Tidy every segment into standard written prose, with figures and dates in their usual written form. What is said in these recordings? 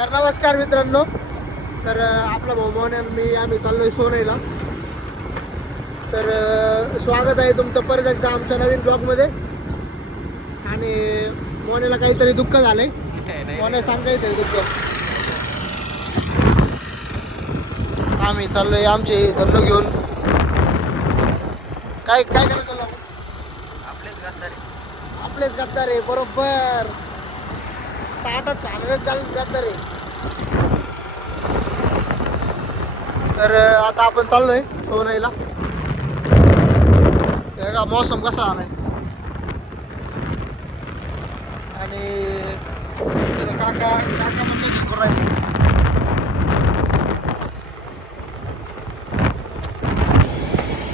तर नमस्कार मित्रांनो. तर आपला भाऊ मोहन आम्ही चाललोय सोनईला. तर स्वागत आहे तुमचं परत एकदा आमच्या नवीन ब्लॉगमध्ये. आणि मोहनेला काहीतरी दुःख झालंय. मोहने सांग काहीतरी दुःख. आम्ही चाललोय आमचे धन्नो घेऊन. काय काय करायचं चाललो आपण? आपलेच गद्दार आहे बरोबर. ताटात चालूनच गद्दार आहे. तर आता आपण चाललोय सोनईला. का मौसम कसा आलाय आणि काका काका पण काहीतरी करू राहिले.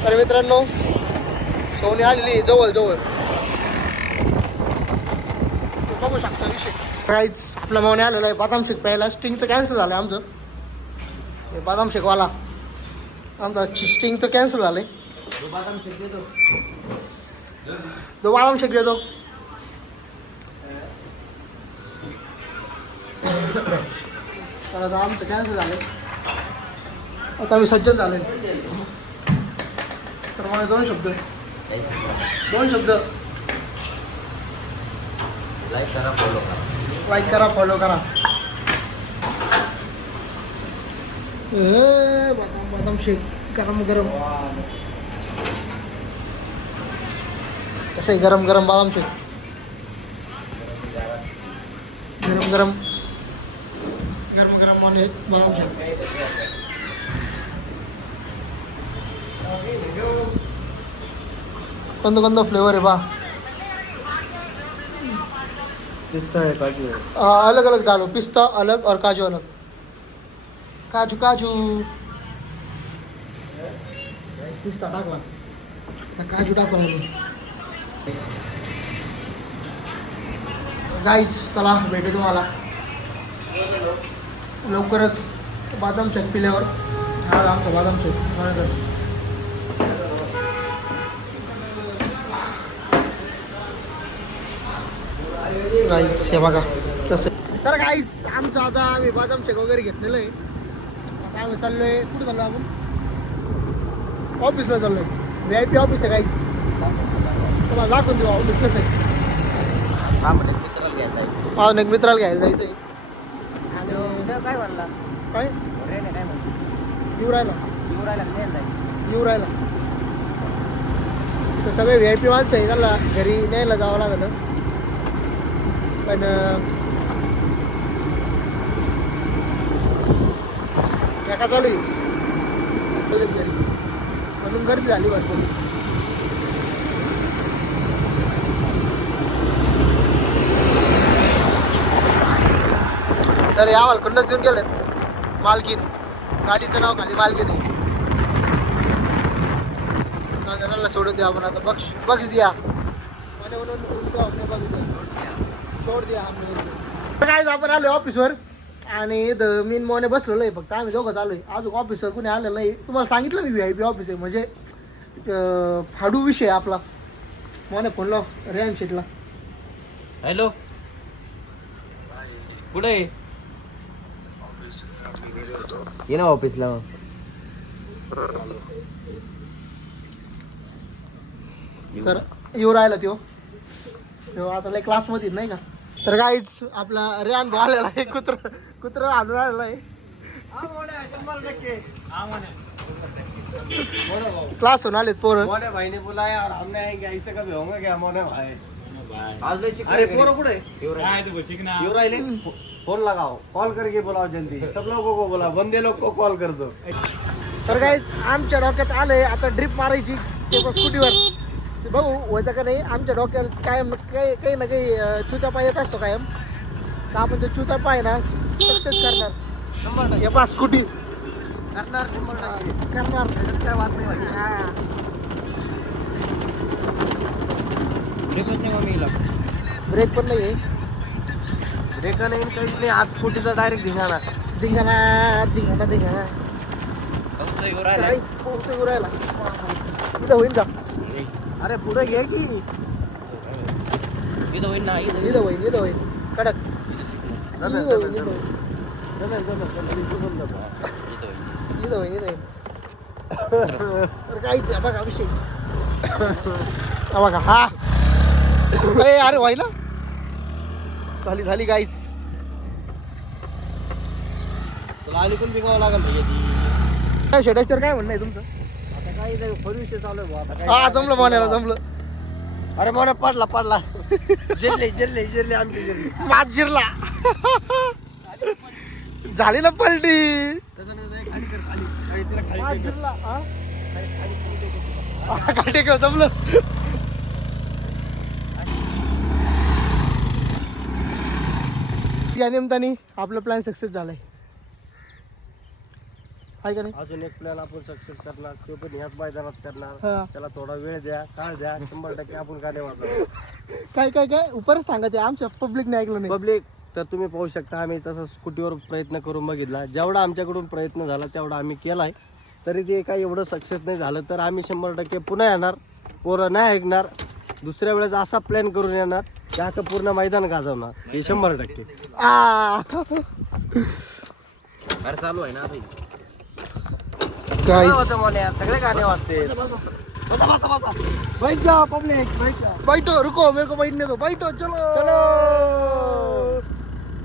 तर मित्रांनो सोनी आलेली जवळ जवळ बघू शकता विषय. काहीच आपल्या मावने आलेला आहे बदाम शेक प्यायला. स्टिंगचं कॅन्सल झालं आमचं. हे बदाम शेकवाला आमचा स्टिंगचं कॅन्सल झालंय. दो बदाम शेक देतो. तर आता आमचं कॅन्सल झालंय. आता आम्ही सज्जन झालोय. तर मला दोन शब्द लाईक करा फॉलो करा. बदाम शेक गरम गरम. कसं आहे गरम गरम बदाम शेक. गरम गरम माने बदाम शेक. कोणतं फ्लेवर आहे बा. पिस्ता है काजू है. अलग अलग डालो. पिस्ता अलग और काजू अलग. काजू पिस्ता टाकला काजू टाकून आले. गाईज चला भेटू तुम्हाला लवकरच बदाम शेक पिल्यावर. हा आमचा बदाम शेक गाईज हे बघा कसं. तर गाईज आमचं आता आम्ही बदाम शेक वगैरे घेतलेलं आहे. आता आम्ही चाललोय कुठं चाललो आपण. ऑफिसला चाललोय. VIP ऑफिस आहे गाईज. तुम्हाला दाखवून देऊ ऑफिस कसं आहे. अजून एक मित्राला घ्यायला जायचं आहे. आणि काय म्हणला काय काय येऊ राहिला तर सगळे VIP माणसं आहे. त्याला घरी न्यायला जावं लागतं. पण एका चालू आहे घरी म्हणून गर्दी झाली भरपूर. तर या मालकडूनच देऊन गेलेत. मालकीन गाडीचं नाव खाली मालकीन आहे. जणांना सोडून द्या आपण आता. बक्ष द्या सोड द्या. काय आपण आलोय ऑफिसवर आणि इथं मी मोने बसलेलो आहे. फक्त आम्ही दोघं चालू आहे. अजून ऑफिसवर कुणी आलेलं नाही. तुम्हाला सांगितलं मी VIP ऑफिस आहे म्हणजे फाडू विषय आपला. मोने फोन लाव रेहान शेटला. हॅलो कुठे ये ना ऑफिसला. तर येऊ राहिला त्यो आता लय क्लासमध्ये नाही का. तर काहीच आपला रेहान भाऊ आलेला आहे. कुत्र आणून आलेला आहे. क्लास होऊन आलेत पोरं. मोने भाई ने बुलाया और हमने आएंगे. ऐसे कभी होंगे क्या मोने भाई. अरे पोरो कुठे फोन लगाओ. कॉल करके बुलाओ जल्दी. सब लोगों को बुलाओ. बंदे लोग को कॉल कर दो. तर काहीच आमच्या डोक्यात आलंय आता ड्रिप मारायची ते पण स्कूटीवर. ते बघू होतं का नाही. आमच्या डोक्यात कायम काही ना काही चुत्या पाय येत असतो कायम. तर आपण ते चुत्या पाय ना सक्सेस करणार. हे पा स्कूटी करणार काय वाद नाही भाई. हा ब्रेक पण नाही आहे. ब्रेक नाही काहीच नाही. आज स्कूटीचा डायरेक्ट धिंगाणा. काहीच पाऊस येऊ राहिला. इथं होईल का. अरे पुढे घे की. इथं होईल ना. इथं होईल कडक. जमेल जमेल जमेल इथं बोल नको. इथं होईन इथं होईन. तर काहीच आहे बघा विषय हा बघा हा अरे व्हायला झाली झाली गाईच. तुला अलीकडून बिगावं लागेल भैया ती. काय शेडायचं काय म्हणणं आहे तुमचं? आता काही नाही फर विषय चालू आहे भाऊ. आता हा काय जमलं मोन्याला जमलं. अरे मोना पडला पडला. जिरले जिरले जिरले आमची जिरली. मात जिरला झाली ना पलटी. तसं नाही खाली कर खाली खाली तिला मात खाली टेक. जिरला हा खाली खाली टेक. गाठी घेऊ जमलं. या निमित्ताने आपलं प्लॅन सक्सेस झालाय हाय का नाही? अजून एक प्लॅन आपण सक्सेस करणार तो पण ह्याच मैदानात करणार. हा. त्याला थोडा वेळ द्या काळ द्या 100% आपण गाणे वाजवणार. काय काय काय उपरच सांगा ते आमच्या पब्लिकने ऐकलं नाही. पब्लिक तर तुम्ही पाहू शकता आम्ही तसं स्कूटीवर प्रयत्न करून बघितला. जेवढा आमच्याकडून प्रयत्न झाला तेवढा आम्ही केलाय. तरी ते काही एवढं सक्सेस नाही झालं तर आम्ही 100% पुन्हा येणार. पोरं नाही ऐकणार. दुसऱ्या वेळेस असा प्लॅन करून येणार की आता पूर्ण मैदान गाजवणार हे 100%. आ अरे चालू आहे ना आता. गाइस सगळे गाणे वाजते. बैठ जा पब्लिक बैठ जा. बैठो रुको मेरे को बैठने दो. बैठो चलो चलो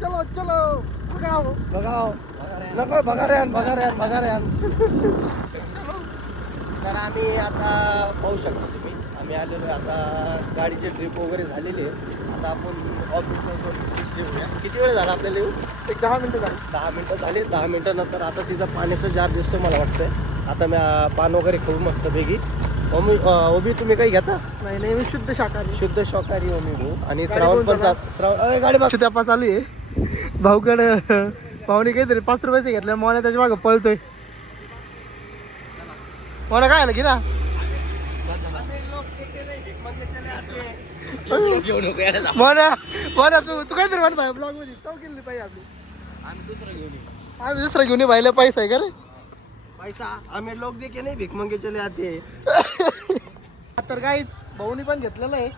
चलो चलो भगाओ. बघाव नको भगाऱ्यान भगाऱ्यान भगाऱ्यान. तर आम्ही आता पाहू शकतो तुम्ही आम्ही आलेलो आहे. आता गाडीची ट्रिप वगैरे झालेली आहे. आता आपण ऑफिसला घेऊया. किती वेळ झाला आपल्याला येऊन? एक 10 मिनिटं झाली. 10 मिनिटं झाली. 10 मिनिटानंतर आता तिचा पाण्याचा जार दिसतो मला वाटतंय. आता मी पान वगैरे खाऊ मस्तपैकी. ओबी तुम्ही काही घेता? नाही नाही मी शुद्ध शाकाहारी. शुद्ध शाकाहारी ओमी भाऊ. आणि गाडी श्रावण कोण पण चालवा? श्रावण गाडी बघ. त्यापा चालू आहे भाऊकडे. भाऊने काहीतरी 5 रुपयाचे घेतलं. मोना त्याच्या मागं पळतोय. मोना काय आलं की ना घेऊ नको यायला. मोना मोना तू काहीतरी म्हण भाई ब्लॉग मध्ये चौकीली पाहिजे आपली. आम्ही दुसरं घेऊन येऊ. आम्ही दुसरा घेऊन पाहिलं पैसा आहे का रे. पैसा आम्ही लोक दे की नाही भीक मंगे चले आते. तर काहीच भाऊनी पण घेतलेलं आहे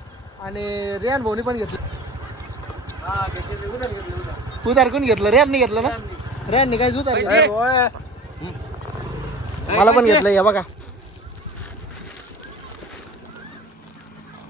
आणि रियान भाऊनी पण घेतलं. उधार कोण घेतलं? रियाननी घेतलं ना. रियाननी काय उधार घेतलं. मला पण घेतलं या बघा.